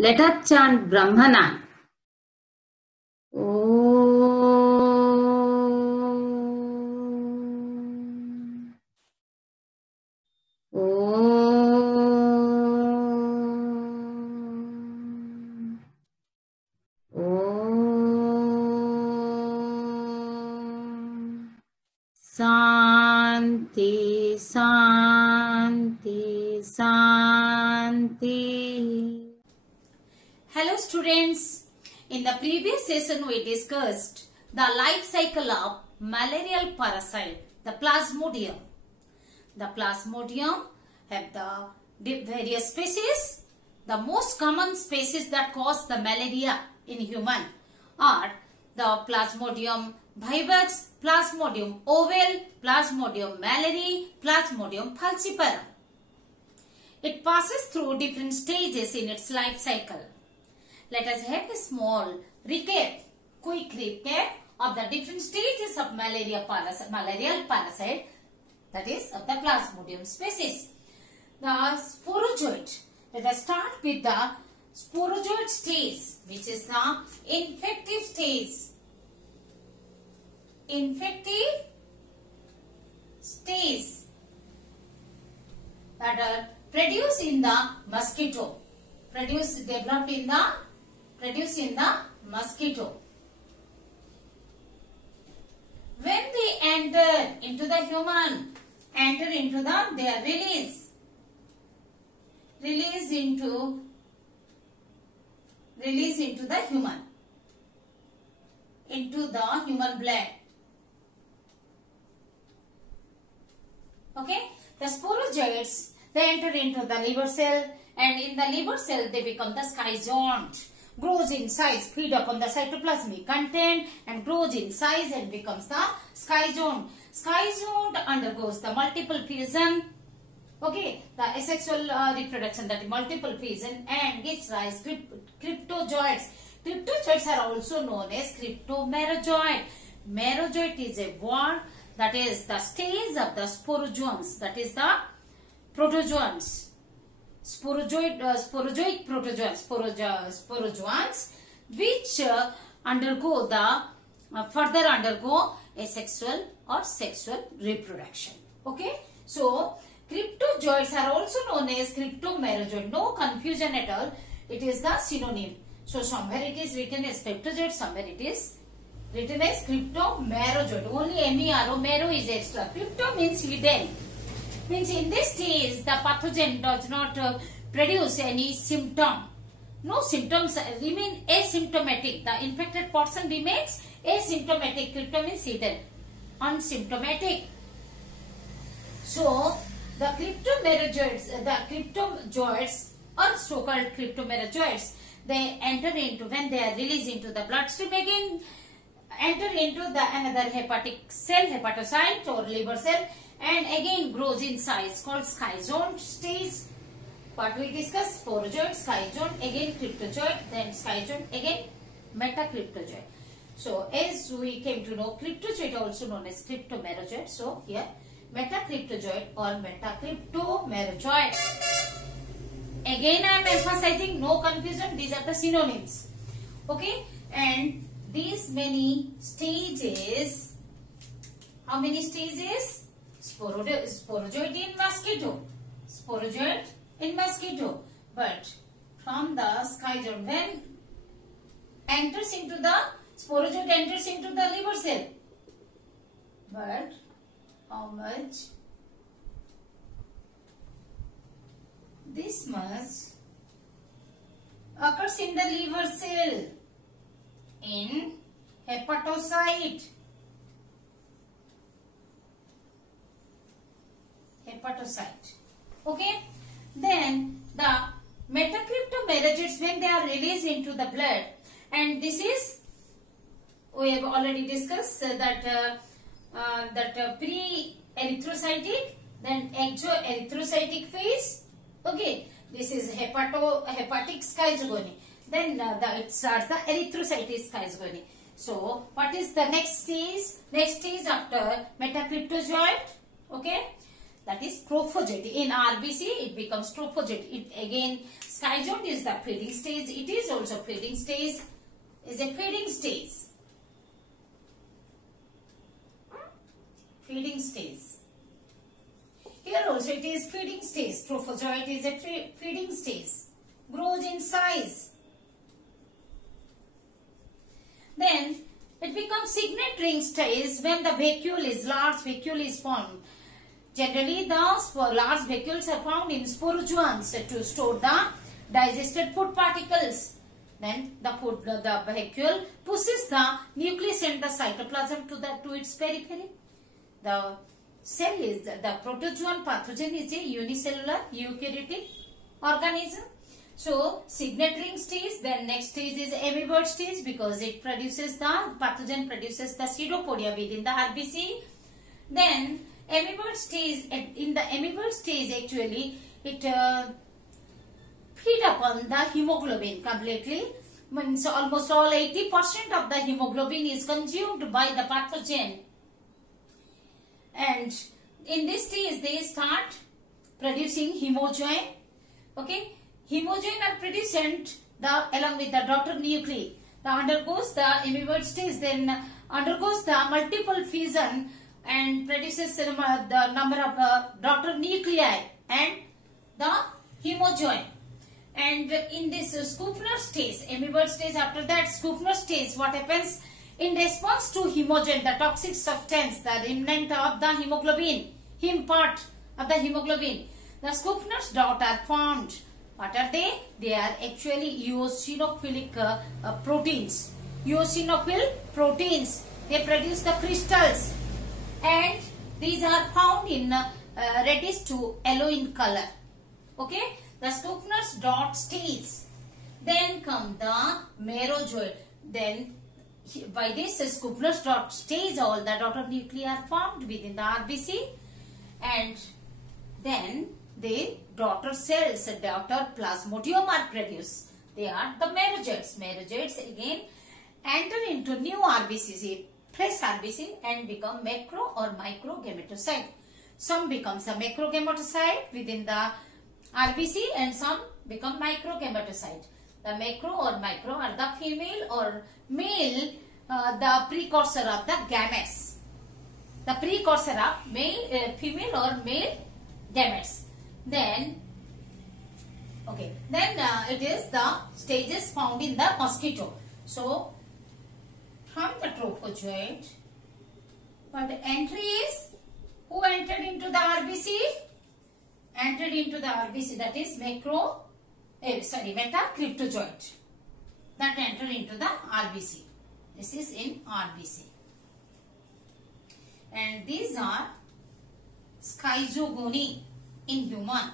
Let us chant Brahmana. Om. Om. Om. Santi, Santi, Santi. Hello students, in the previous session we discussed the life cycle of malarial parasite, the Plasmodium. The Plasmodium have the various species. The most common species that cause the malaria in human are the Plasmodium vivax, Plasmodium ovale, Plasmodium malariae, Plasmodium falciparum. It passes through different stages in its life cycle. Let us have a small recap, quick recap of the different stages of malarial parasite, that is of the Plasmodium species. The sporozoid. Let us start with the sporozoid stage, which is the infective stage. Infective stage that are produced in the mosquito. Developed in the mosquito. When they enter into the human, they are released into the human, blood. Okay, the sporozoids, they enter into the liver cell, and in the liver cell they become the schizont, grows in size, feed upon the cytoplasmic content and grows in size and becomes the schizont. Schizont undergoes the multiple fission, okay, the asexual reproduction, that is multiple fission, and gives rise to cryptozoids. Cryptozoids are also known as cryptomerozoid. Merozoid is a word, that is the stage of the sporozoans, that is the protozoans. Sporozoic protozoans, which further undergo asexual or sexual reproduction. Okay, so cryptozoids are also known as cryptomerozoid. No confusion at all. It is the synonym. So somewhere it is written as cryptozoid, somewhere it is written as cryptomerozoid. Only mero, mero is extra. Crypto means hidden. Means in this stage the pathogen does not produce any symptom. No symptoms, remain asymptomatic. The infected person remains asymptomatic. Crypto means hidden, unsymptomatic. So the cryptomerozoids or so-called cryptomerozoids, they enter into, when they are released into the bloodstream, again enter into the another hepatic cell, hepatocyte or liver cell, and again grows in size, called schizont stage. What we discussed: sporozoid, schizont, again cryptozoid, then schizont, again metacryptozoid. So as we came to know, cryptozoid also known as cryptomerozoid. So here metacryptozoid or metacryptomerozoid. Again I am emphasizing, no confusion, these are the synonyms. Okay, and these many stages, how many stages? Sporozoid in mosquito. Sporozoid in mosquito. But from the schizont, when enters into the sporozoid, enters into the liver cell. But how much? This much occurs in the liver cell, in hepatocyte. Okay, then the metacryptomerozoids, when they are released into the blood, and this is, we have already discussed that pre-erythrocytic, then exoerythrocytic phase. Okay, this is hepatic schizogony. Then it starts the erythrocytic schizogony. So what is the next stage? Next stage after metacryptozoid? Okay, that is trophozoite. In RBC, it becomes trophozoite. It again, schizoid is the feeding stage. It is also feeding stage. Is a feeding stage. Feeding stage. Here also it is feeding stage. Trophozoite is a feeding stage. Grows in size. Then it becomes signet ring stage when the vacuole is large. Vacuole is formed. Generally, the large vacuoles are found in sporozoans to store the digested food particles. Then the vacuole pushes the nucleus and the cytoplasm to its periphery. The cell is the protozoan pathogen is a unicellular eukaryotic organism. So signet ring stage. Then next stage is amoeboid stage because it produces the pathogen produces the pseudopodia within the RBC. Then amoeboid stage, in the amoeboid stage actually it feed upon the hemoglobin completely. Means almost all 80% of the hemoglobin is consumed by the pathogen. And in this stage they start producing hemozoin. Okay, hemozoin are produced along with the daughter nuclei. The undergoes the amoeboid stage, then undergoes the multiple fission and produces the number of daughter nuclei and the hemozoin. And in this Skupner stage, amoeboid stage, after that Skupner stage, what happens? In response to hemozoin, the toxic substance, the remnant of the hemoglobin, heme part of the hemoglobin, the Skupner's dot are formed. What are they? They are actually eosinophilic proteins. Eosinophil proteins. They produce the crystals, and these are found in reddish to yellow in color. Okay, the Skupner's dot stage. Then come the merozoid. Then by this Skupner's dot stage, all the daughter nuclei are formed within the RBC, and then the daughter cells, daughter plasmodium are produced. They are the merozoids. Merozoids again enter into new RBC, fresh RBC, and become macro or micro gametocyte. Some becomes a macro gametocyte within the RBC and some become micro gametocyte. The macro or micro are the female or male, the precursor of the gametes. The precursor of male, female or male gametes. Then, okay, then it is the stages found in the mosquito. So, from the trophozoite, but the entry is who entered into the RBC? Entered into the RBC, that is metacryptozoite that entered into the RBC. This is in RBC. And these are schizogony in human.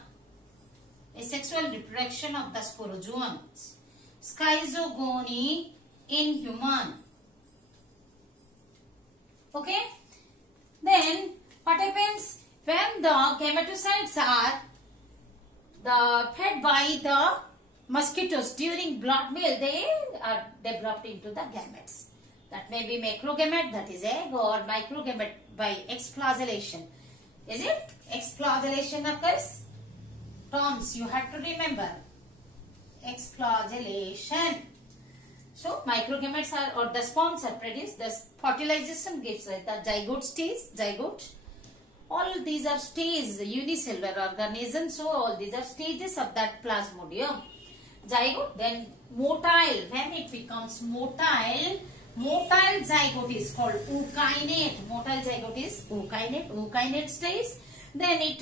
Asexual reproduction of the sporozoans. Schizogony in human. Okay. Then what happens when the gametocytes are fed by the mosquitoes during blood meal? They are developed into the gametes. That may be macrogamete, that is egg, or microgamete by exflagellation. Is it? Exflagellation occurs. Terms you have to remember. Exflagellation. So microgametes are, or the sperms are produced. The fertilization gives the zygote stage. Zygote. All these are stages, unicellular organisms. So all these are stages of that plasmodium. Zygote, then motile. When it becomes motile zygote is called ookinete. Motile zygote is ookinete stage. Then it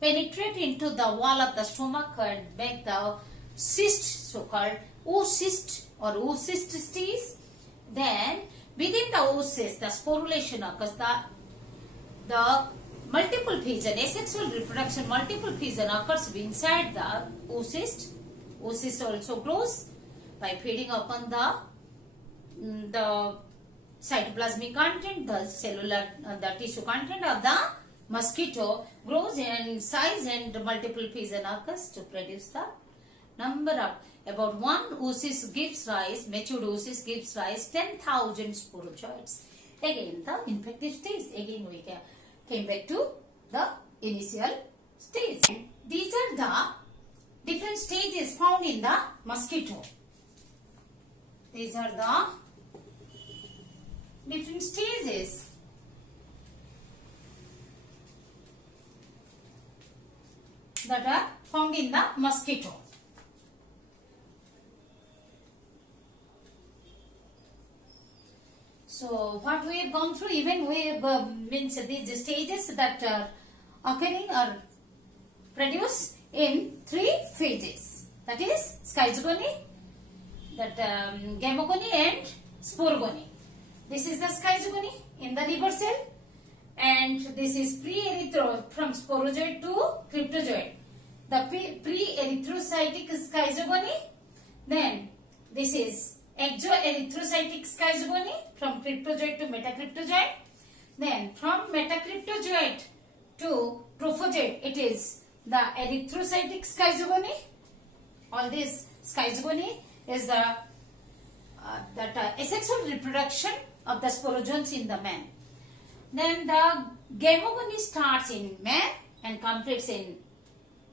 penetrate into the wall of the stomach and make the cyst, so-called oocyst or oocyst stage. Then within the oocyst, the sporulation occurs. The multiple fission, asexual reproduction, multiple fission occurs inside the oocyst. Oocyst also grows by feeding upon the cytoplasmic content, the cellular, the tissue content of the mosquito grows in size, and multiple fission occurs to produce the number of about one oocyst gives rise, matured oocyst gives rise 10,000 sporozoites. Again the infective stage. Again we came back to the initial stage. And these are the different stages found in the mosquito. These are the different stages that are found in the mosquito. So what we have gone through, even we have means these stages that are occurring or produced in 3 phases. That is schizogony, that gamogony and sporogony. This is the schizogony in the liver cell, and this is pre-erythro from sporozoid to cryptozoid. The pre-erythrocytic schizogony. Then this is exoerythrocytic schizogony from cryptozoid to metacryptozoid. Then from metacryptozoid to trophozoid, it is the erythrocytic schizogony. All this schizogony is the asexual reproduction of the sporozoans in the man. Then the gamogony starts in man and completes in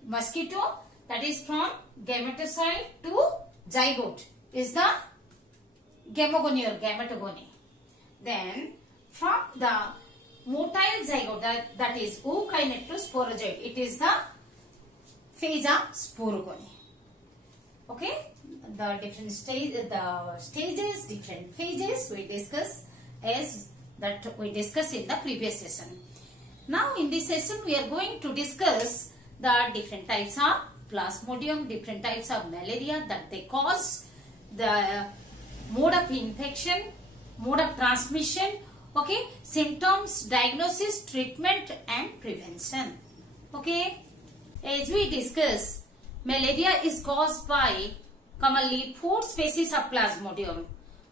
mosquito. That is from gametocyte to zygote is the gamogony or gametogony. Then from the motile zygote, that is ookinete to sporozoid, it is the phase of sporogony. Okay, the different stages, different phases we discuss as that we discussed in the previous session. Now in this session we are going to discuss the different types of plasmodium, different types of malaria that they cause, the mode of infection, mode of transmission, okay, symptoms, diagnosis, treatment and prevention. Okay, as we discuss, malaria is caused by commonly 4 species of plasmodium.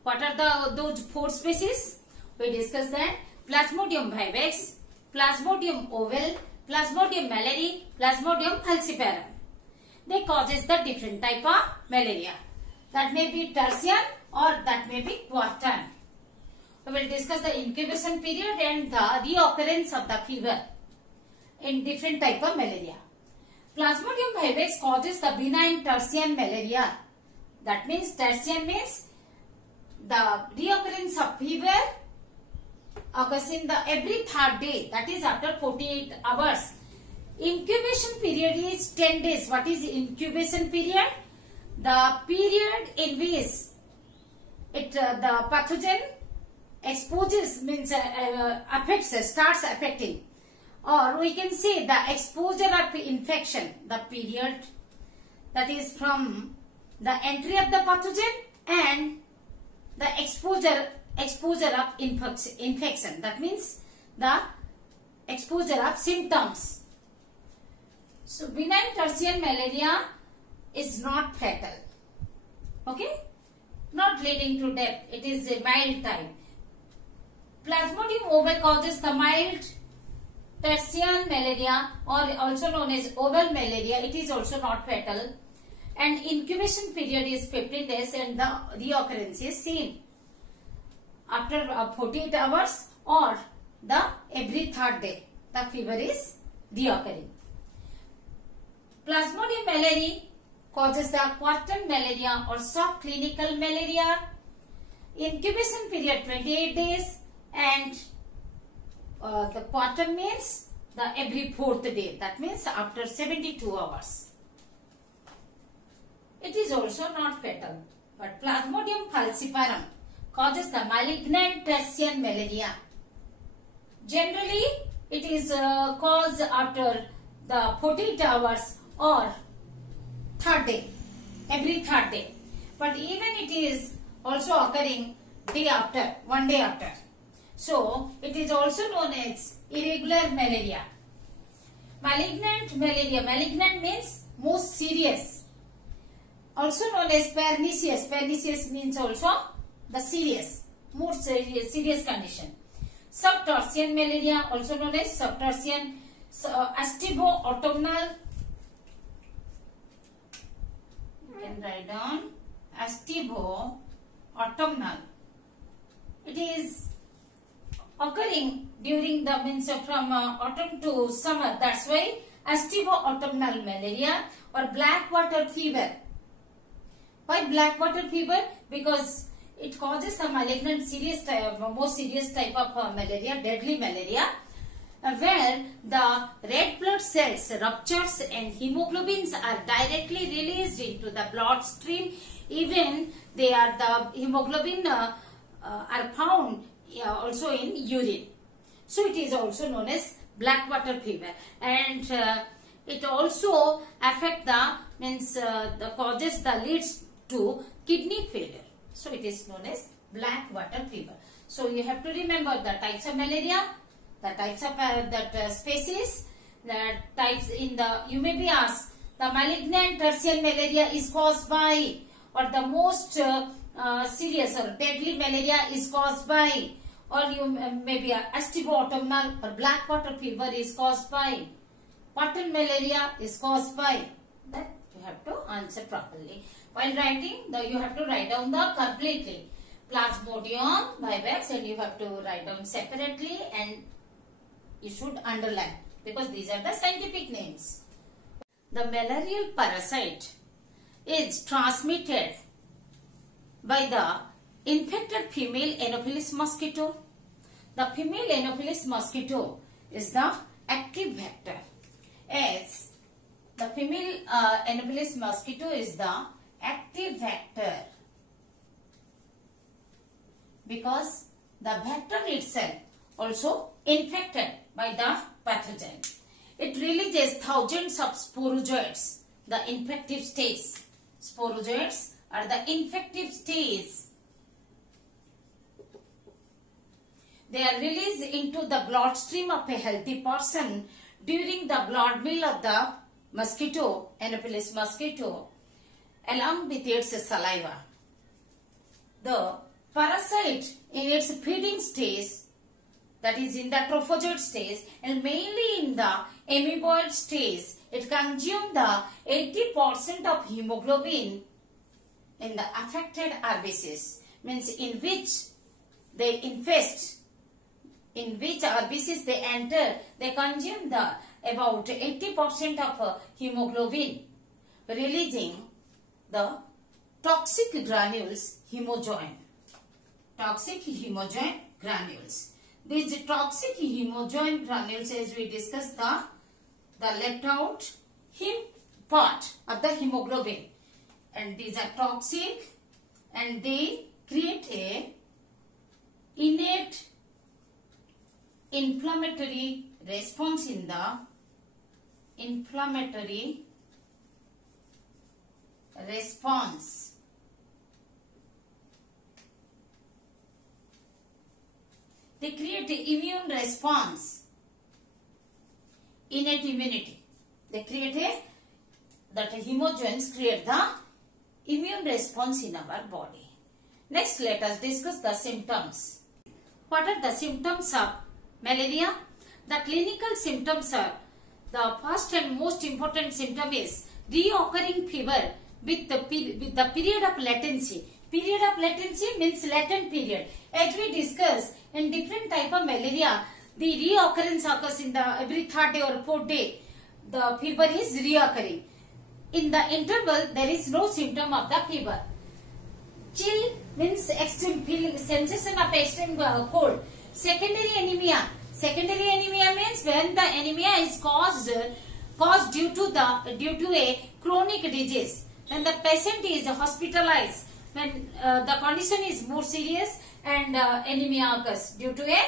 What are those 4 species? We discussed that Plasmodium vivax, Plasmodium ovale, Plasmodium malariae, Plasmodium falciparum. They causes the different type of malaria. That may be tertian or that may be quartan. We will discuss the incubation period and the reoccurrence of the fever in different type of malaria. Plasmodium vivax causes the benign tertian malaria. That means tertian means the reoccurrence of fever occurs in the every 3rd day, that is after 48 hours. Incubation period is 10 days. What is incubation period? The period in which the pathogen exposes, means affects, starts affecting, or we can say the exposure of infection, the period that is from the entry of the pathogen and the exposure of infection, that means the exposure of symptoms. So benign tertian malaria is not fatal, okay, not leading to death. It is a mild type. Plasmodium ovale causes the mild tertian malaria, or also known as oval malaria. It is also not fatal, and incubation period is 15 days and the reoccurrence is seen after 48 hours or the every 3rd day the fever is reoccurring. Plasmodium malariae causes the quartan malaria or soft clinical malaria. Incubation period 28 days and the quartan means the every 4th day, that means after 72 hours. It is also not fatal, but Plasmodium falciparum causes the malignant tertian malaria. Generally, it is caused after the 48 hours or 3rd day, every 3rd day. But even it is also occurring day after, 1 day after. So, it is also known as irregular malaria. Malignant malaria. Malignant means most serious. Also known as pernicious. Pernicious means also the serious, more serious condition. Subtertian malaria, also known as subtertian astibo-autumnal. You can write down astibo-autumnal. It is occurring during the means from autumn to summer. That's why estivo-autumnal malaria or black water fever. Why black water fever? Because it causes a malignant serious type, most serious type of malaria, deadly malaria, where the red blood cells ruptures and hemoglobins are directly released into the bloodstream. Even they are the hemoglobin are found also in urine. So it is also known as black water fever, and it also affect the the causes the leads to kidney failure. So it is known as black water fever. So you have to remember the types of malaria, the types of species, the types in the, you may be asked, the malignant tertiary malaria is caused by, or the most serious or deadly malaria is caused by, or you maybe estivo-autumnal or black water fever is caused by, pattern malaria is caused by. That you have to answer properly. While writing, you have to write down the completely. Plasmodium, vivax, and you have to write down separately, and you should underline because these are the scientific names. The malarial parasite is transmitted by the infected female Anopheles mosquito. The female Anopheles mosquito is the active vector, as the female Anopheles mosquito is the active vector because the vector itself also infected by the pathogen. It releases thousands of sporozoites, the infective stage. Sporozoites are the infective stage. They are released into the bloodstream of a healthy person during the blood meal of the mosquito, Anopheles mosquito, along with its saliva. The parasite in its feeding stage, that is in the trophozoid stage, and mainly in the amoeboid stage, it consumes the 80% of hemoglobin in the affected RBCs, means in which they infest, in which RBCs they enter, they consume the about 80% of hemoglobin, releasing the toxic granules, hemojoin. Toxic hemojoin granules. These toxic hemojoin granules, as we discussed, the left out hem part of the hemoglobin, and these are toxic, and they create a innate inflammatory response in the inflammatory response. They create the immune response, innate immunity. They create that hemojoins create the immune response in our body. Next, let us discuss the symptoms. What are the symptoms of malaria? The clinical symptoms are, the first and most important symptom is reoccurring fever with the period of latency. Period of latency means latent period. As we discussed, in different type of malaria, the reoccurrence occurs in the every third day or fourth day. The fever is reoccurring. In the interval, there is no symptom of the fever. Chill means extreme feeling, sensation of extreme cold. Secondary anemia. Secondary anemia means when the anemia is caused due to a chronic disease. When the patient is hospitalized, when the condition is more serious and anemia occurs due to a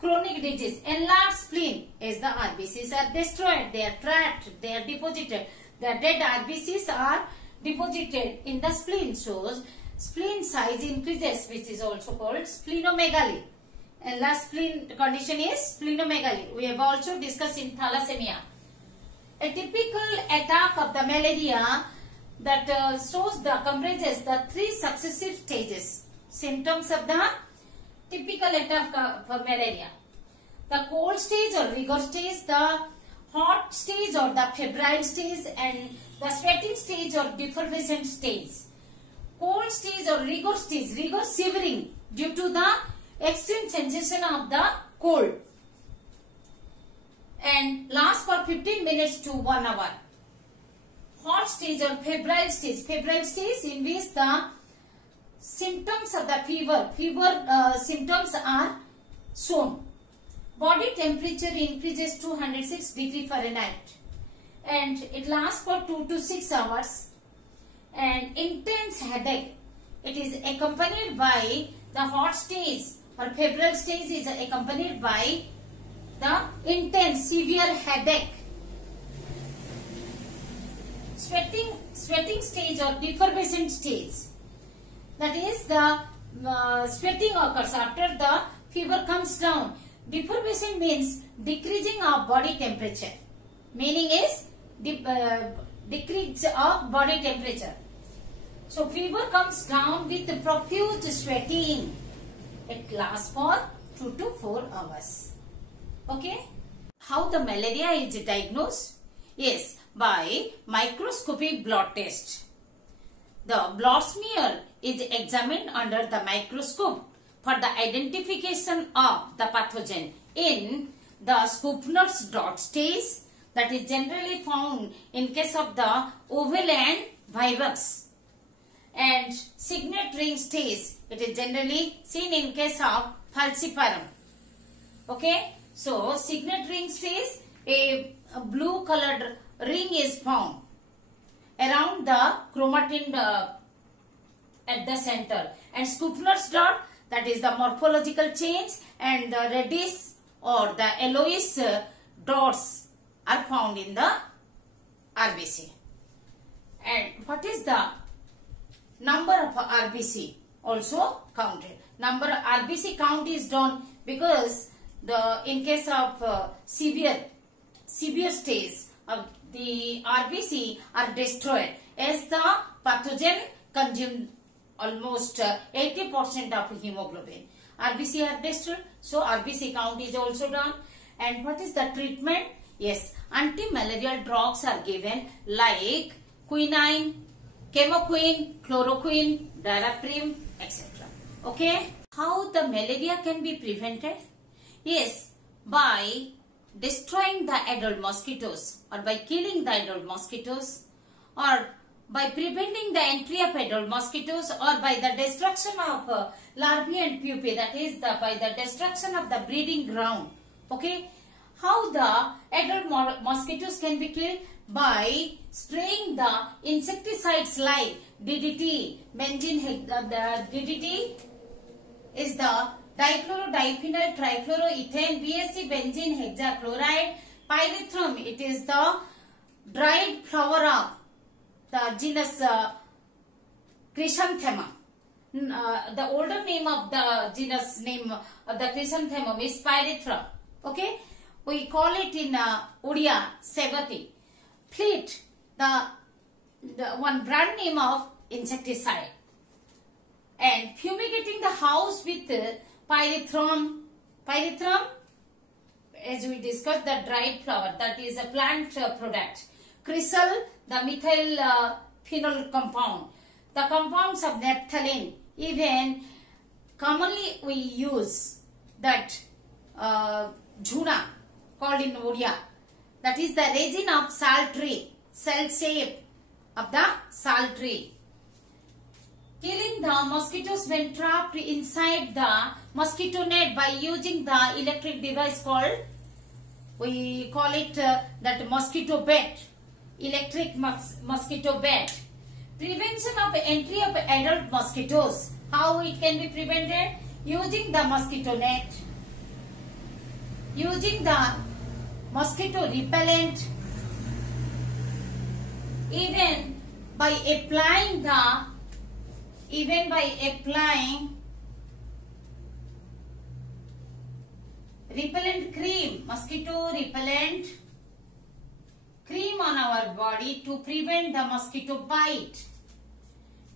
chronic disease. Enlarged spleen, as the RBCs are destroyed, they are trapped, they are deposited. The dead RBCs are deposited in the spleen, so spleen size increases, which is also called splenomegaly. Enlarged spleen condition is splenomegaly. We have also discussed in thalassemia. A typical attack of the malaria that comprises the three successive stages. Symptoms of the typical attack for malaria: the cold stage or rigor stage, the hot stage or the febrile stage, and the sweating stage or defervescent stage. Cold stage or rigor stage, rigor shivering due to the extreme sensation of the cold and last for 15 minutes to 1 hour. Hot stage or febrile stage. Febrile stage in which the symptoms of the fever symptoms are shown. Body temperature increases to 106 degree Fahrenheit and it lasts for 2 to 6 hours. And intense headache. It is accompanied by the hot stage or febrile stage is accompanied by the intense severe headache. Sweating stage or defervescent stage. That is the sweating occurs after the fever comes down. Defervescent means decreasing of body temperature. Meaning is decrease of body temperature. So fever comes down with profuse sweating. It lasts for 2 to 4 hours. Okay. How the malaria is diagnosed? Yes, by microscopic blood test. The blood smear is examined under the microscope for the identification of the pathogen in the Skupner's dot stage that is generally found in case of the ovarian virus, and signet ring stage it is generally seen in case of falciparum. Okay, so signet ring stage a blue colored ring is found around the chromatin at the center, and Skupner's dot that is the morphological change, and the reddish or the yellowish dots are found in the RBC. And what is the number of RBC also counted? Number of RBC count is done because in case of severe stage of the RBC are destroyed as the pathogen consumed almost 80% of hemoglobin. RBC are destroyed, so RBC count is also done. And what is the treatment? Yes, anti-malarial drugs are given like quinine, chemoquine, chloroquine, daraprim, etc. Okay, how the malaria can be prevented? Yes, by destroying the adult mosquitoes or by killing the adult mosquitoes, or by preventing the entry of adult mosquitoes, or by the destruction of larvae and pupae, that is by the destruction of the breeding ground. Okay, how the adult mosquitoes can be killed? By spraying the insecticides like DDT, DDT is the dichloro-diphenyl trichloroethane, BSC benzene hexachloride, pyrethrum it is the dried flower of the genus Chrysanthemum. The older name of the genus name of the chrysanthemum is pyrethrum. Okay, we call it in Odia Sevati. Fleet, the one brand name of insecticide. And fumigating the house with pyrethrum. Pyrethrum, as we discussed, the dried flower, that is a plant product. Chrysal, the methyl phenol compound. The compounds of naphthalene. Even commonly we use that jhuna called in Odia. That is the resin of sal tree, cell shape of the sal tree. Killing the mosquitoes when trapped inside the mosquito net by using the electric device called, we call it that mosquito bat, electric mosquito bat. Prevention of entry of adult mosquitoes. How it can be prevented? Using the mosquito net, using the mosquito repellent, even by applying repellent cream, mosquito repellent cream on our body to prevent the mosquito bite.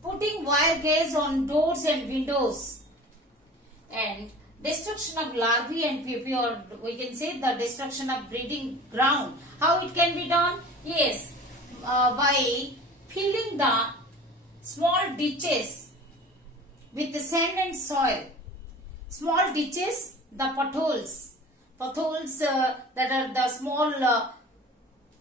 Putting wire gauze on doors and windows, and destruction of larvae and pupae, or we can say the destruction of breeding ground. How it can be done? Yes, by filling the small ditches with the sand and soil. Small ditches, the potholes potholes that are the small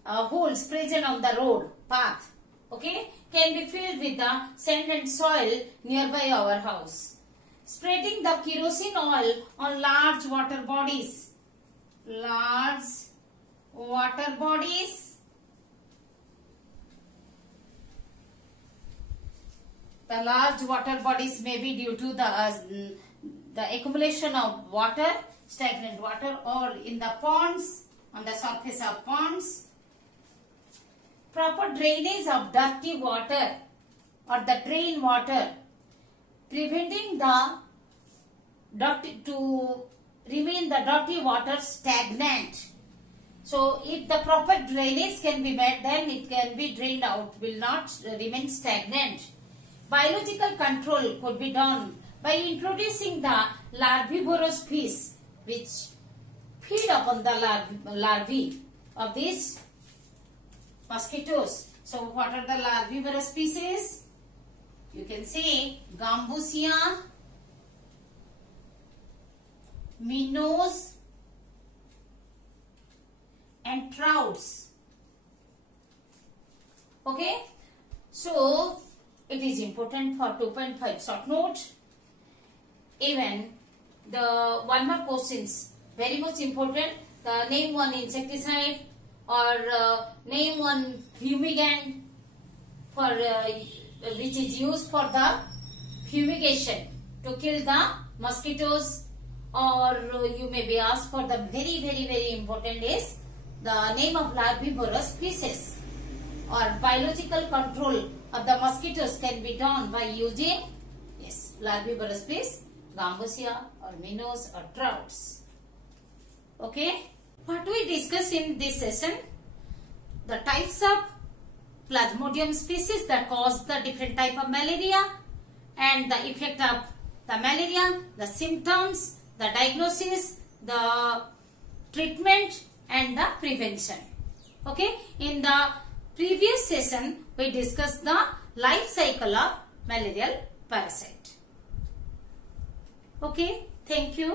holes present on the road path, okay, can be filled with the sand and soil nearby our house. Spreading the kerosene oil on large water bodies. Large water bodies. The large water bodies may be due to the accumulation of water, stagnant water, or in the ponds, on the surface of ponds. Proper drainage of dirty water or the drain water, preventing the dirty to remain the dirty water stagnant. So if the proper drainage can be made, then it can be drained out, will not remain stagnant. Biological control could be done by introducing the larvivorous fish which feed upon the larvae of these mosquitoes. So what are the larvivorous species? You can say Gambusia, minnows, and trouts. Okay, so it is important for 2.5 short note. Even the one more questions, very much important. The name one insecticide or name one fumigant for which is used for the fumigation to kill the mosquitoes, or you may be asked for the very important is the name of larvivorous species, or biological control of the mosquitoes can be done by using larvivorous species, Gambusia or minnows or trouts. Okay, what we discuss in this session, the types of Plasmodium species that cause the different type of malaria and the effect of the malaria, the symptoms, the diagnosis, the treatment and the prevention. Okay, in the previous session we discussed the life cycle of malarial parasite. Okay, thank you.